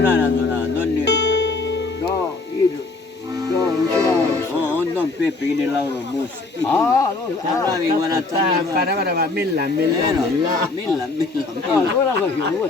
donne No, io, no, non ce l'ho. non Pepe ne lavoro mus. Ah, no, Parlavi 40 anni fa. Para, milla, Milla. ah, allora facevo,